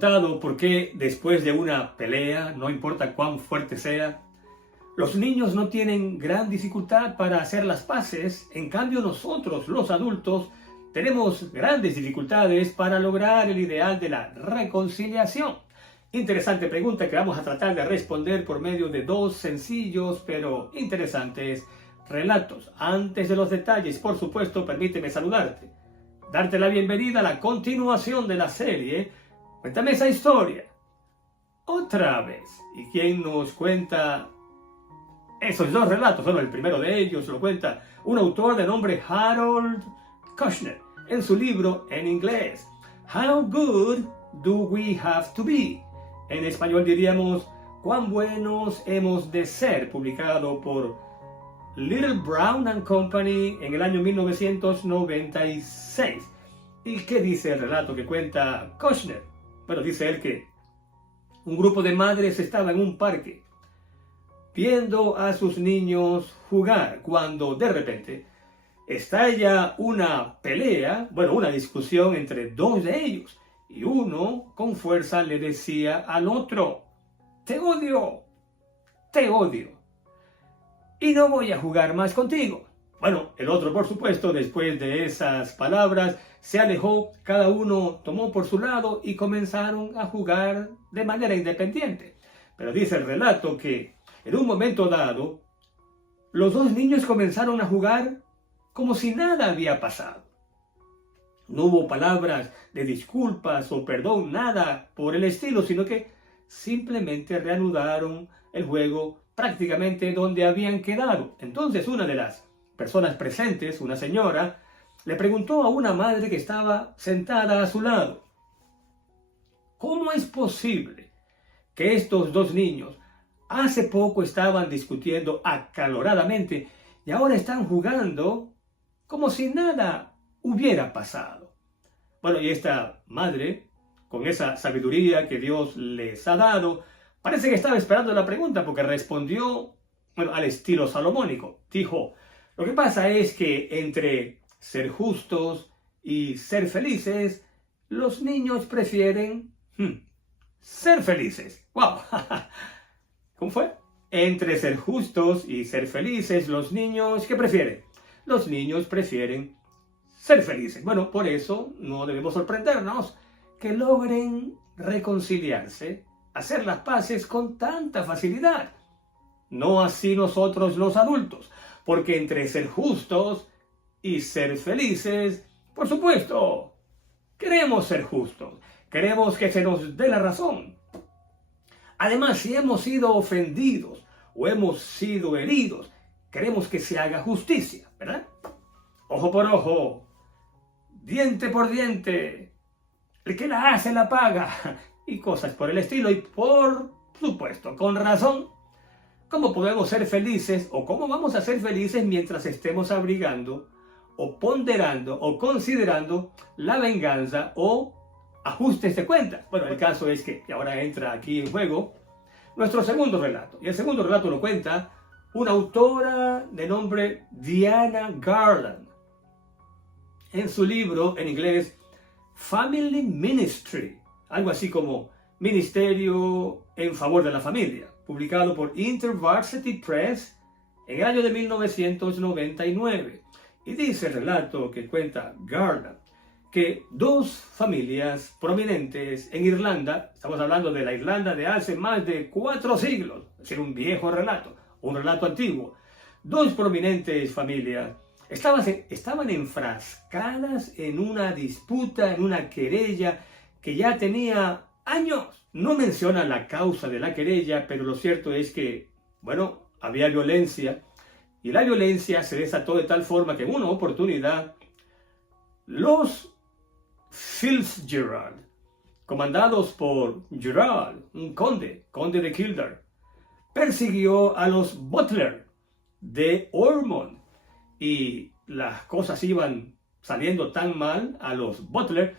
preguntado por qué después de una pelea, no importa cuán fuerte sea, los niños no tienen gran dificultad para hacer las paces? En cambio nosotros, los adultos, tenemos grandes dificultades para lograr el ideal de la reconciliación. Interesante pregunta que vamos a tratar de responder por medio de dos sencillos pero interesantes relatos. Antes de los detalles, por supuesto, permíteme saludarte, darte la bienvenida a la continuación de la serie Cuéntame esa historia otra vez. ¿Y quién nos cuenta esos dos relatos? Bueno, el primero de ellos lo cuenta un autor de nombre Harold Kushner en su libro en inglés How Good Do We Have to Be? En español diríamos ¿Cuán buenos hemos de ser?, publicado por Little Brown and Company en el año 1996. ¿Y qué dice el relato que cuenta Kushner? Bueno, dice él que un grupo de madres estaba en un parque viendo a sus niños jugar cuando de repente estalla una pelea, una discusión entre dos de ellos, y uno con fuerza le decía al otro: te odio, y no voy a jugar más contigo. Bueno, el otro, por supuesto, después de esas palabras, se alejó, cada uno tomó por su lado y comenzaron a jugar de manera independiente. Pero dice el relato que en un momento dado, los dos niños comenzaron a jugar como si nada había pasado. No hubo palabras de disculpas o perdón, nada por el estilo, sino que simplemente reanudaron el juego prácticamente donde habían quedado. Entonces una de las personas presentes, una señora, le preguntó a una madre que estaba sentada a su lado: ¿cómo es posible que estos dos niños hace poco estaban discutiendo acaloradamente y ahora están jugando como si nada hubiera pasado? Bueno, y esta madre, con esa sabiduría que Dios les ha dado, parece que estaba esperando la pregunta, porque respondió, al estilo salomónico. Dijo: lo que pasa es que entre ser justos y ser felices, los niños prefieren ser felices. ¡Wow! ¿Cómo fue? Entre ser justos y ser felices, los niños, ¿qué prefieren? Los niños prefieren ser felices. Bueno, por eso no debemos sorprendernos que logren reconciliarse, hacer las paces con tanta facilidad. No así nosotros los adultos, porque entre ser justos y ser felices, por supuesto, queremos ser justos, queremos que se nos dé la razón. Además, si hemos sido ofendidos o hemos sido heridos, queremos que se haga justicia, ¿verdad? Ojo por ojo, diente por diente, el que la hace la paga, y cosas por el estilo. Y por supuesto, con razón, ¿cómo podemos ser felices o cómo vamos a ser felices mientras estemos abrigando o ponderando o considerando la venganza o ajustes de cuentas? Bueno, el caso es que ahora entra aquí en juego nuestro segundo relato. Y el segundo relato lo cuenta una autora de nombre Diana Garland en su libro en inglés Family Ministry, algo así como Ministerio en favor de la familia, publicado por InterVarsity Press en el año de 1999. Y dice el relato que cuenta Garland que dos familias prominentes en Irlanda, estamos hablando de la Irlanda de hace más de 4 siglos, es decir, un viejo relato, un relato antiguo, dos prominentes familias estaban enfrascadas en una disputa, en una querella que ya tenía años. No menciona la causa de la querella, pero lo cierto es que, había violencia, y la violencia se desató de tal forma que en una oportunidad los Fitzgerald, comandados por Gerald, un conde de Kildare, persiguió a los Butler de Ormond, y las cosas iban saliendo tan mal a los Butler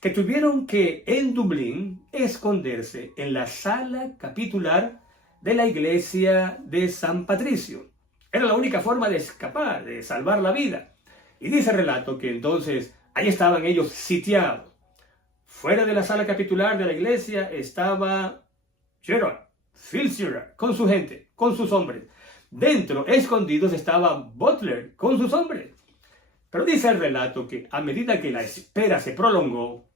que tuvieron que en Dublín esconderse en la sala capitular de la iglesia de San Patricio. Era la única forma de escapar, de salvar la vida. Y dice el relato que entonces ahí estaban ellos sitiados, Fuera de la sala capitular de la iglesia estaba Gerald Fitzgerald con su gente, con sus hombres. Dentro, escondidos, estaba Butler con sus hombres. Pero dice el relato que a medida que la espera se prolongó,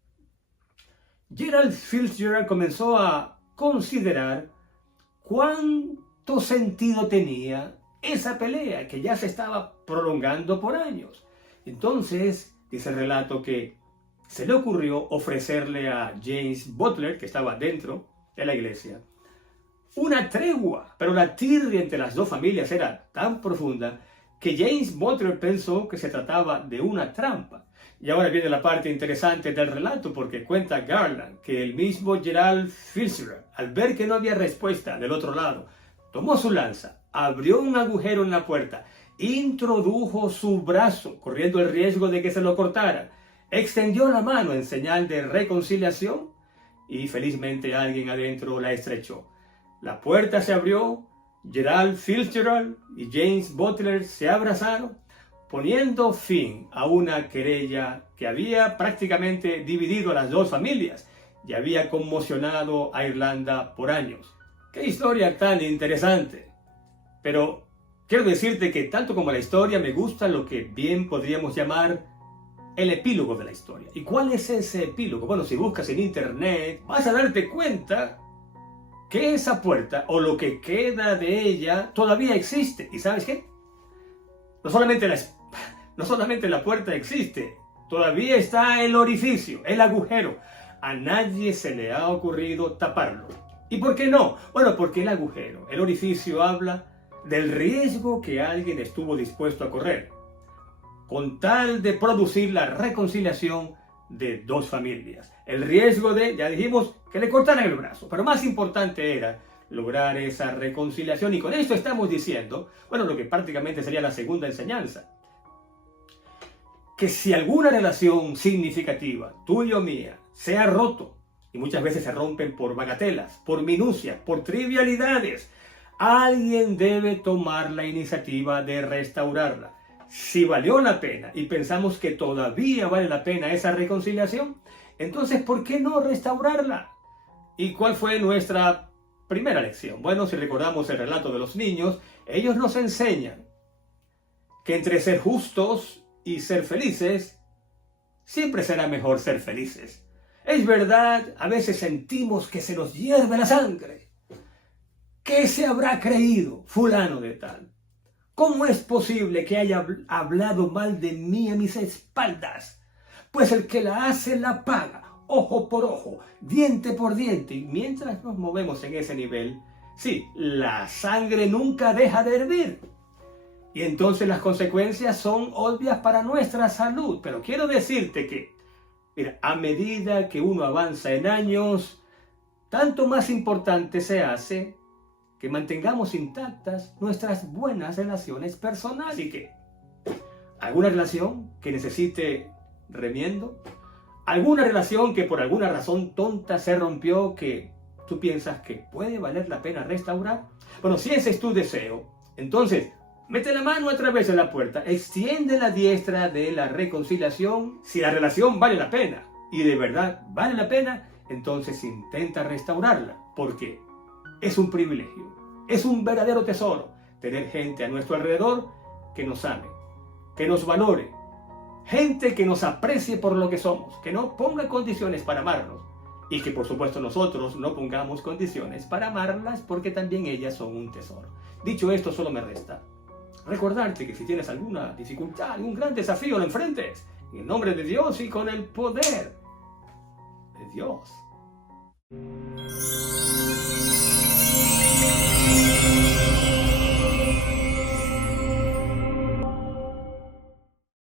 Gerald Fitzgerald comenzó a considerar cuánto sentido tenía esa pelea que ya se estaba prolongando por años. Entonces, dice el relato que se le ocurrió ofrecerle a James Butler, que estaba dentro de la iglesia, una tregua, pero la tirria entre las dos familias era tan profunda que James Butler pensó que se trataba de una trampa. Y ahora viene la parte interesante del relato, porque cuenta Garland que el mismo Gerald Fitzgerald, al ver que no había respuesta del otro lado, tomó su lanza, abrió un agujero en la puerta, introdujo su brazo, corriendo el riesgo de que se lo cortaran, extendió la mano en señal de reconciliación y felizmente alguien adentro la estrechó. La puerta se abrió, Gerald Fitzgerald y James Butler se abrazaron, poniendo fin a una querella que había prácticamente dividido a las dos familias y había conmocionado a Irlanda por años. ¡Qué historia tan interesante! Pero quiero decirte que tanto como la historia me gusta lo que bien podríamos llamar el epílogo de la historia. ¿Y cuál es ese epílogo? Bueno, si buscas en internet vas a darte cuenta que esa puerta o lo que queda de ella todavía existe. ¿Y sabes qué? No solamente la puerta existe, todavía está el orificio, el agujero. A nadie se le ha ocurrido taparlo. ¿Y por qué no? Bueno, porque el agujero, el orificio habla del riesgo que alguien estuvo dispuesto a correr, con tal de producir la reconciliación de dos familias. El riesgo de, ya dijimos, que le cortaran el brazo, pero más importante era lograr esa reconciliación. Y con esto estamos diciendo, bueno, lo que prácticamente sería la segunda enseñanza, que si alguna relación significativa, tuya o mía, se ha roto, y muchas veces se rompen por bagatelas, por minucias, por trivialidades, alguien debe tomar la iniciativa de restaurarla. Si valió la pena y pensamos que todavía vale la pena esa reconciliación, entonces ¿por qué no restaurarla? ¿Y cuál fue nuestra primera lección? Bueno, si recordamos el relato de los niños, ellos nos enseñan que entre ser justos y ser felices, siempre será mejor ser felices. Es verdad, a veces sentimos que se nos hierve la sangre. ¿Qué se habrá creído fulano de tal? ¿Cómo es posible que haya hablado mal de mí a mis espaldas? Pues el que la hace la paga, ojo por ojo, diente por diente. Y mientras nos movemos en ese nivel, sí, la sangre nunca deja de hervir. Y entonces las consecuencias son obvias para nuestra salud. Pero quiero decirte que, mira, a medida que uno avanza en años, tanto más importante se hace que mantengamos intactas nuestras buenas relaciones personales. Así que, ¿alguna relación que necesite remiendo? ¿Alguna relación que por alguna razón tonta se rompió que tú piensas que puede valer la pena restaurar? Bueno, si ese es tu deseo, entonces mete la mano a través de la puerta, extiende la diestra de la reconciliación. Si la relación vale la pena, y de verdad vale la pena, entonces intenta restaurarla, porque es un privilegio, es un verdadero tesoro tener gente a nuestro alrededor que nos ame, que nos valore, gente que nos aprecie por lo que somos, que no ponga condiciones para amarnos y que por supuesto nosotros no pongamos condiciones para amarlas, porque también ellas son un tesoro. Dicho esto, solo me resta recordarte que si tienes alguna dificultad, algún gran desafío, lo enfrentes en el nombre de Dios y con el poder de Dios.